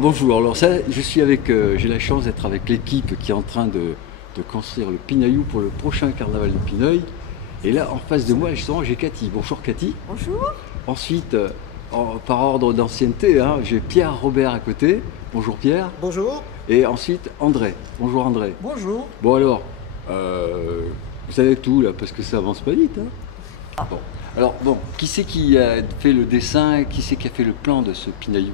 bonjour, alors ça, je suis avec, j'ai la chance d'être avec l'équipe qui est en train de construire le Pinaillou pour le prochain carnaval de Pineuil. Et là, en face de moi, justement, j'ai Cathy. Bonjour Cathy. Bonjour. Ensuite, par ordre d'ancienneté, hein, j'ai Pierre Robert à côté. Bonjour Pierre. Bonjour. Et ensuite André. Bonjour André. Bonjour. Bon alors, vous savez tout là, parce que ça avance pas vite. Hein. Bon. Alors bon, qui c'est qui a fait le dessin, qui c'est qui a fait le plan de ce Pinaillou?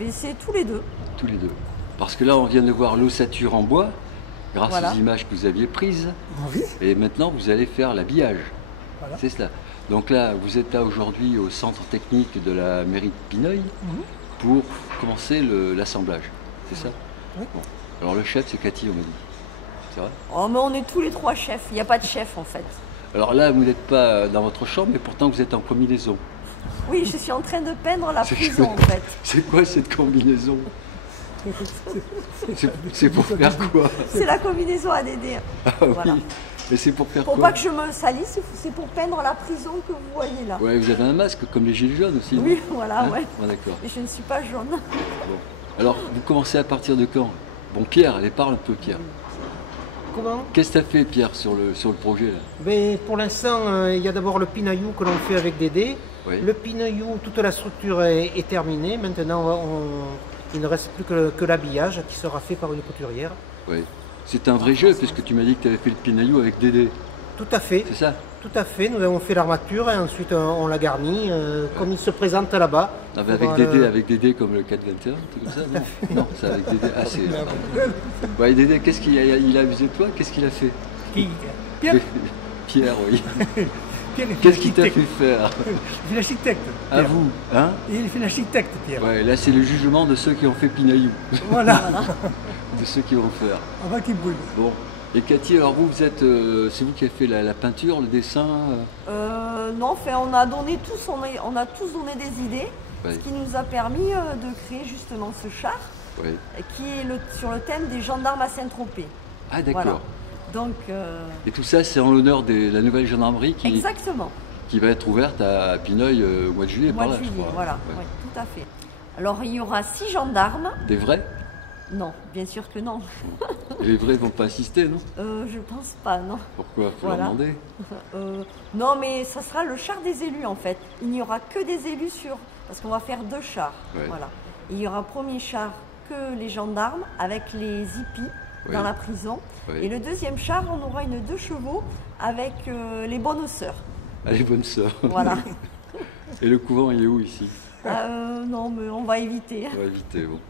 Mais c'est tous les deux. Tous les deux. Parce que là, on vient de voir l'ossature en bois, grâce Voilà. aux images que vous aviez prises. Oui. Et maintenant, vous allez faire l'habillage. Voilà. C'est cela. Donc là, vous êtes là aujourd'hui au centre technique de la mairie de Pineuil pour commencer l'assemblage. C'est ça? Oui. Bon. Alors le chef, c'est Cathy, on m'a dit. C'est vrai? Oh, mais on est tous les trois chefs. Il n'y a pas de chef en fait. Alors là, vous n'êtes pas dans votre chambre, mais pourtant vous êtes en combinaison. Oui, je suis en train de peindre la C'est prison que- en fait. C'est quoi cette combinaison? C'est pour faire quoi? C'est la combinaison ADD. Ah Voilà. oui, mais c'est pour faire Pour quoi? pas que je me salisse, c'est pour peindre la prison que vous voyez là. Ouais, vous avez un masque comme les gilets jaunes aussi. non? Oui, voilà, Hein? ouais. Ah, d'accord. Et je ne suis pas jaune. Bon. Alors, vous commencez à partir de quand? Bon, Pierre, allez, parle un peu, Pierre. Comment? Qu'est-ce que tu as fait, Pierre, sur le projet là? Ben, pour l'instant, il y a d'abord le pinaillou que l'on fait avec Dédé. Oui. Le pinaillou, toute la structure est terminée. Maintenant, il ne reste plus que l'habillage qui sera fait par une couturière. Oui. C'est un vrai jeu, puisque tu m'as dit que tu avais fait le Pinaillou avec Dédé. Tout à fait. C'est ça? Tout à fait. Nous avons fait l'armature et ensuite on l'a garni comme il se présente là-bas. Ah, mais avec Dédé comme le 421, c'est comme ça? Non, non, c'est avec Dédé. Ah, c'est. Ouais, Dédé, qu'est-ce qu'il a, il a abusé de toi? Qu'est-ce qu'il a fait? Qui Pierre Pierre, oui. Pierre, il fait Qu'est-ce qu'il t'a l'architecte. fait faire? Il fait l'architecte. À Pierre. vous, hein? Et il fait l'architecte, Pierre. Ouais, là, c'est le jugement de ceux qui ont fait Pinaillou, Voilà. de ceux qui vont faire. Avant qu'il brûle. Bon. Et Cathy, alors vous êtes, c'est vous qui avez fait la peinture, le dessin? Non, enfin, on a donné tous, on a tous donné des idées, Ouais. ce qui nous a permis de créer justement ce char Oui. qui est sur le thème des gendarmes à Saint-Tropez. Ah, d'accord. Voilà. Donc, Et tout ça, c'est en l'honneur de la nouvelle gendarmerie exactement. qui va être ouverte à Pineuil au mois de juillet, Mois par de là, je juillet, crois. voilà, Ouais. oui, tout à fait. Alors il y aura 6 gendarmes. Des vrais? Non, bien sûr que non. Et les vrais vont pas assister, non? Je pense pas, non. Pourquoi? Faut Voilà. leur demander. Non, mais ça sera le char des élus en fait. Il n'y aura que des élus parce qu'on va faire 2 chars. Ouais. Voilà. Il y aura premier char que les gendarmes avec les hippies Ouais. dans la prison. Ouais. Et le deuxième char, on aura une 2 chevaux avec les bonnes sœurs. Allez, bonne sœur. Voilà. Et le couvent, il est où ici? Non, mais on va éviter. On va éviter, bon.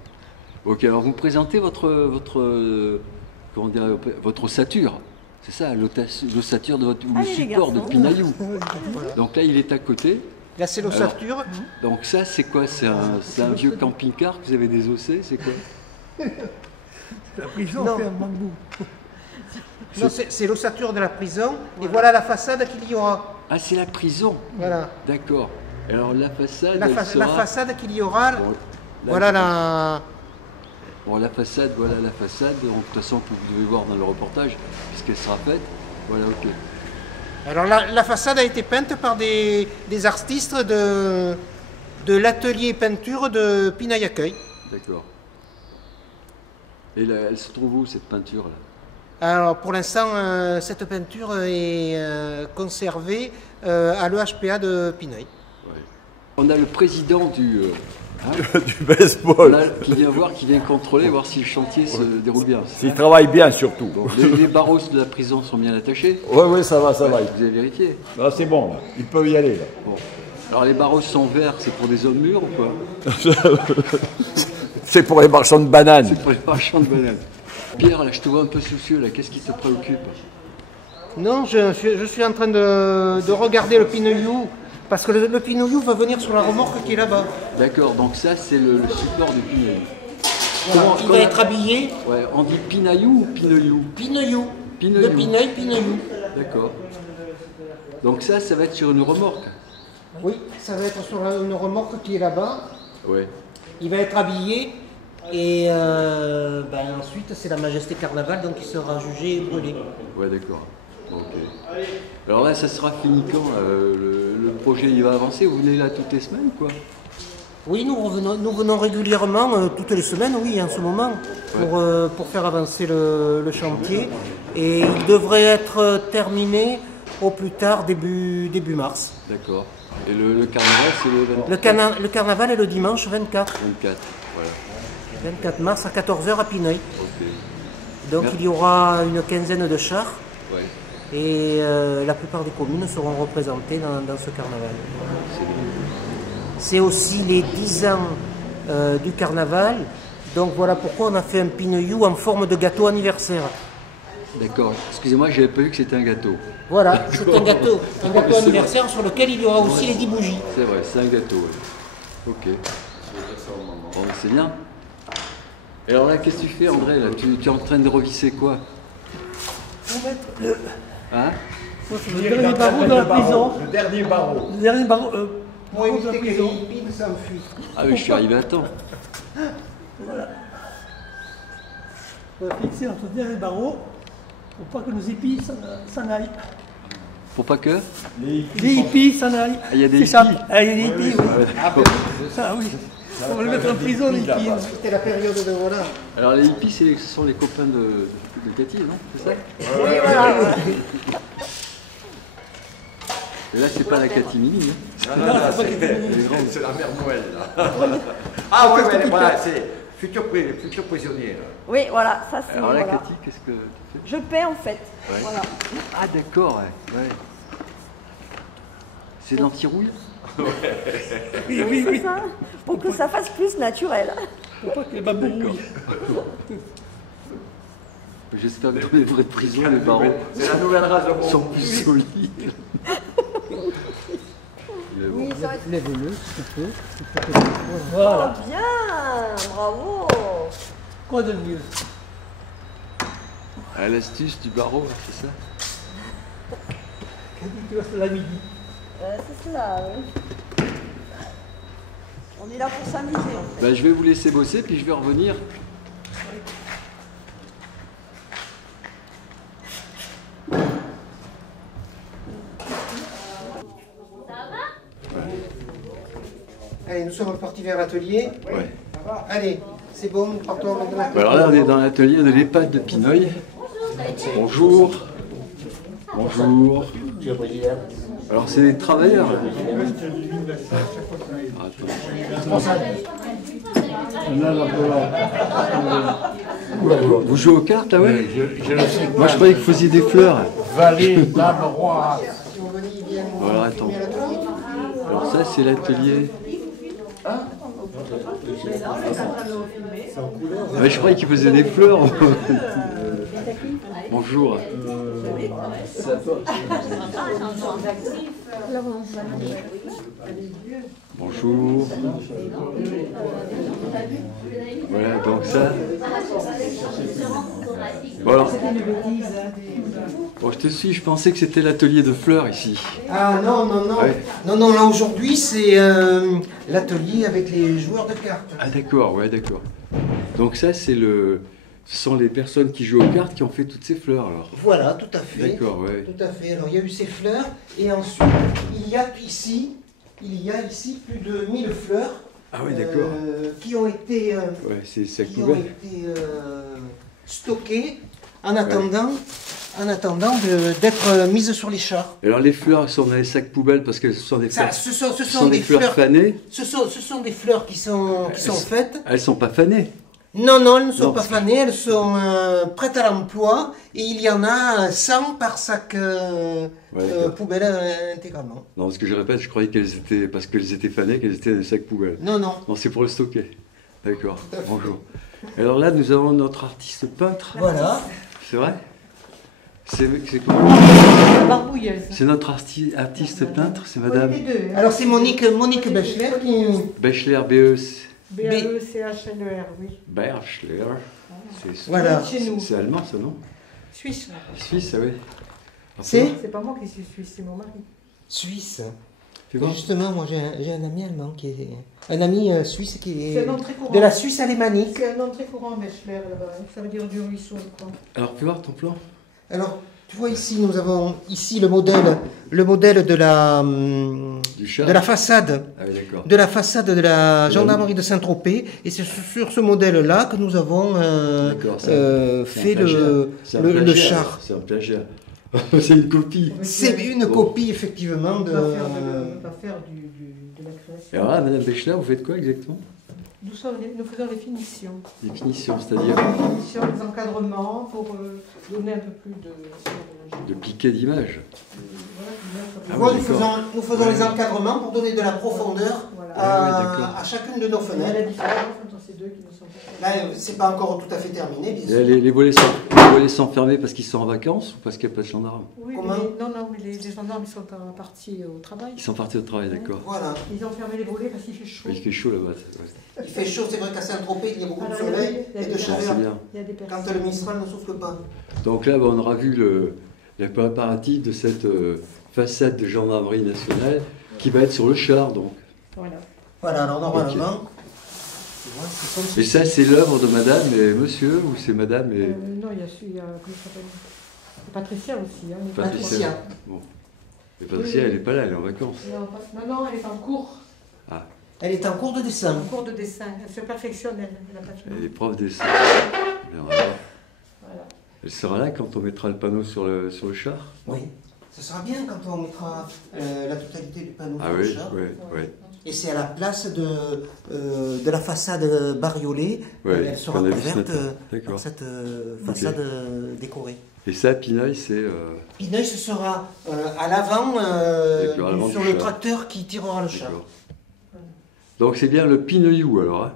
Ok, alors vous me présentez comment dire, votre ossature. C'est ça, l'ossature de votre, ou le Allez, les support de garçons. Pinaillou. Donc là, il est à côté. Là, c'est l'ossature. Donc ça, c'est quoi? C'est un vieux camping-car que vous avez désossé? C'est quoi? La prison Non. fait un bambou. Non, c'est l'ossature de la prison. Et voilà la façade qu'il y aura. Ah, c'est la prison. Voilà. D'accord. Alors la façade, La, elle la sera... façade qu'il y aura. Bon, Voilà la. Bon, la façade, voilà la façade. Donc, de toute façon, que vous devez voir dans le reportage, puisqu'elle sera faite. Voilà, ok. Alors la façade a été peinte par des artistes de l'atelier peinture de Pineuil Accueil. D'accord. Et là, elle se trouve où, cette peinture-là? Alors pour l'instant, cette peinture est conservée à l'EHPA de Pineuil. Ouais. On a le président du Du baseball. là, qui vient voir, qui vient contrôler, voir si le chantier se déroule bien. S'il travaille bien surtout. Bon, les barreaux de la prison sont bien attachés. Oui, ça va, ça va. Vous avez vérifié? Ah, c'est bon, là. Ils peuvent y aller. Là. Bon. Alors les barreaux sont verts, c'est pour des hommes mûrs ou quoi? C'est pour les marchands de bananes. C'est pour les marchands de bananes. Pierre, là, je te vois un peu soucieux, là. Qu'est-ce qui te préoccupe? Non, je suis en train de regarder le Pinaillou, parce que le Pinaillou va venir sur la remorque qui est là-bas. D'accord, donc ça, c'est le support du Pinaillou. Voilà, il va être habillé Ouais, on dit Pinaillou ou Pinaillou? Pinaillou. Pinaillou. De Pineuil, Pinaillou. D'accord. Donc ça va être sur une remorque? Oui, ça va être sur une remorque qui est là-bas. Ouais. Il va être habillé et ensuite c'est la Majesté Carnaval, donc il sera jugé et brûlé. Ouais, d'accord. Ok. Alors là, ça sera fini quand? Le projet, il va avancer? Vous venez là toutes les semaines, quoi? Oui, nous venons régulièrement, toutes les semaines, oui, en ce moment, pour faire avancer le chantier. Et il devrait être terminé au plus tard début mars. D'accord. Et le carnaval, c'est le 24 Le carnaval est le dimanche 24. 24, voilà. 24 mars à 14h à Pineuil. Ok. Donc Merci. il y aura une quinzaine de chars Ouais, et la plupart des communes seront représentées dans ce carnaval. c'est bien. C'est aussi les 10 ans du carnaval. Donc voilà pourquoi on a fait un Pineuilou en forme de gâteau anniversaire. D'accord. Excusez-moi, j'avais pas vu que c'était un gâteau. Voilà, c'est un gâteau anniversaire sur lequel il y aura aussi les 10 bougies. C'est vrai, c'est un gâteau. Ouais. Ok. Bon, c'est bien. Et alors là, qu'est-ce que tu fais, André là tu es en train de revisser quoi? Pour mettre le, Hein? le dernier barreau dans la prison. Le dernier barreau. Le dernier barreau Pour de la éviter que les prison. hippies ne s'enfuient. Ah oui, je suis arrivé à temps. On va fixer notre dernier barreau pour pas que nos hippies s'en aillent. Pour pas que? Les hippies s'en aillent. Ah, il y a des C'est ça. hippies. Ah, il y a des hippies, oui. Ah oui. On va les mettre en prison, les hippies. C'était la période de voilà. Alors les hippies, ce sont les copains de Cathy, non? C'est ça? Oui, voilà. Et là, c'est pas la Cathy Mini, hein? Non, c'est pas c'est la mère Noël, là. Ah oui, mais voilà, c'est futur prisonnier, là. Oui, voilà, ça c'est. Alors là, voilà. Cathy, qu'est-ce que tu fais? Je paie en fait. Ouais. Voilà. Ah d'accord, ouais. C'est de l'anti-rouille? Oui, oui, C'est oui. ça. Pour que ça fasse plus naturel. Faut pas que les babous rouillent. J'espère que dans les vraies prisons, les barreaux C'est la nouvelle race de sont plus solides. Oui, ça va être. Lève-le, Voilà. Oh, bien, bravo. Quoi de mieux? Ah, l'astuce du barreau, c'est ça? Tu restes là midi. C'est cela, oui. On est là pour s'amuser en fait. Ben, je vais vous laisser bosser, puis je vais revenir. Allez, nous sommes partis vers l'atelier. Ouais. Allez, c'est bon, nous partons maintenant. Ben, alors là, on est dans l'atelier de l'EHPAD de Pineuil. Bonjour. Bonjour. Alors, c'est des travailleurs. Attends. Vous jouez aux cartes, là, ouais? Moi, je croyais que vous faisiez des fleurs. Valet, dame, roi. Alors, attends. Alors, ça, c'est l'atelier. Ouais, je croyais qu'il faisait des fleurs. Bonjour. Bonjour. Voilà, donc ça. Bon, alors. Bon, je te suis, je pensais que c'était l'atelier de fleurs ici. Ah non, non, non. Ouais. Non, non, là aujourd'hui c'est l'atelier avec les joueurs de cartes. Ah d'accord, ouais, d'accord. Donc ça, ce sont les personnes qui jouent aux cartes qui ont fait toutes ces fleurs, alors. Voilà, tout à fait. D'accord, ouais. Tout à fait. Alors il y a eu ces fleurs et ensuite il y a ici plus de 1000 fleurs. Ah ouais, d'accord. Qui ont été, Ouais, c'est sac qui ont poubelle. été stockées en attendant, d'être mises sur les chars. Alors les fleurs sont dans les sacs poubelles parce que ce sont des fleurs, Ce sont ce sont des fleurs fanées. Ce sont des fleurs qui sont faites. Elles sont pas fanées. Non, non, elles ne sont Non. pas fanées, elles sont prêtes à l'emploi et il y en a 100 par sac d'accord. poubelle intégralement. Non, parce que je répète, je croyais qu'elles étaient, parce qu'elles étaient fanées, qu'elles étaient dans les sacs poubelles. Non, non. Non, c'est pour le stocker. D'accord, Tout à fait. bonjour. Alors là, nous avons notre artiste peintre. Voilà. C'est vrai? C'est quoi? Barbouilleuse. C'est notre artiste peintre, c'est madame Alors c'est Monique Bechler qui... Bechler, BE. B-A-E-C-H-L-E-R, oui. Bechler. Voilà. Chez nous. C'est allemand, ça, non? Suisse. Suisse, ah oui. C'est C'est pas moi qui suis suisse, c'est mon mari. Suisse. Fais Et voir. justement, moi j'ai un ami allemand qui est... Un ami suisse qui C'est est... un nom très courant. De la Suisse alémanique. C'est un nom très courant, Mechler, là-bas. Ça veut dire du ruisseau, je crois. Alors, fais voir ton plan. Alors, Tu vois ici, nous avons ici le modèle de la, Du char. de la façade. Ah oui, d'accord. De la façade de la gendarmerie de Saint-Tropez, et c'est sur ce modèle-là que nous avons D'accord, fait le char. C'est un plagiat. C'est une copie. C'est une copie effectivement On de. va faire de la création. Et alors là, Madame Bechler, vous faites quoi exactement? Nous faisons les finitions. Des finitions, c'est-à-dire Les finitions, les encadrements pour donner un peu plus de piquets d'image. Tu Ah vois, oui, d'accord. nous faisons les encadrements pour donner de la profondeur Voilà. d'accord. à chacune de nos Il y a la fenêtres. différence entre ces deux qui ne sont pas. Là, c'est pas encore tout à fait terminé, bien Et sûr. là, les volets sont fermés parce qu'ils sont en vacances ou parce qu'il n'y a pas de gendarmes? Oui, Comment non, mais les gendarmes ils sont partis au travail. Ils sont partis au travail, d'accord. Voilà. Ils ont fermé les volets parce qu'il fait chaud. Il fait chaud là-bas. Ouais. Il fait chaud, c'est vrai qu'à Saint-Tropez, il y a beaucoup de Alors, soleil il y a et de des- Ah, chaleur. c'est bien. Il y a des Quand personnes. le Mistral ne souffle pas. Donc là, on aura vu les préparatifs de cette façade de gendarmerie nationale qui va être sur le char, donc. Voilà. Voilà, alors normalement. Tu vois, c'est comme Et ça, c'est l'œuvre de madame et monsieur, ou c'est madame et... Non, il y a comment il s'appelle Patricia aussi. Hein, Patricia. Bon. Et Patricia, elle n'est pas là, elle est en vacances. Non, elle est en cours. Elle est en cours de dessin. En cours de dessin. Elle se perfectionne, elle n'a pas fini. Elle est prof d'essai. Bien, voilà. Voilà. Elle sera là quand on mettra le panneau sur le char? Oui. Ce sera bien quand on mettra la totalité du panneau Ah sur le oui, char. oui. Et c'est à la place de la façade bariolée. Ouais, Elle sera qu'on a vu ce couverte matin. D'accord. par cette façade décorée. Et ça, Pinail, c'est... Pineuil, ce sera à l'avant D'accord, à l'avant sur du le char. tracteur qui tirera le char. D'accord. Donc c'est bien le Pineuillou alors, hein?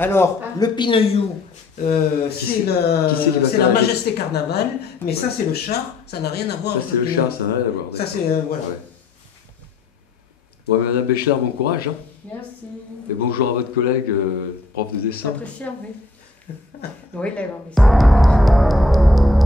Alors, le Pineuillou, Qui c'est qui va la faire la- Majesté Carnaval, mais ça c'est le char, ça n'a rien à voir Ça avec c'est le Pineuil. char, ça n'a rien à voir. Ça d'accord. c'est, voilà. Ouais. Bon, Madame Béchler, bon courage. Hein? Merci. Et bonjour à votre collègue, prof de dessin. Patricia, oui. Oui, là, elle va en dessin.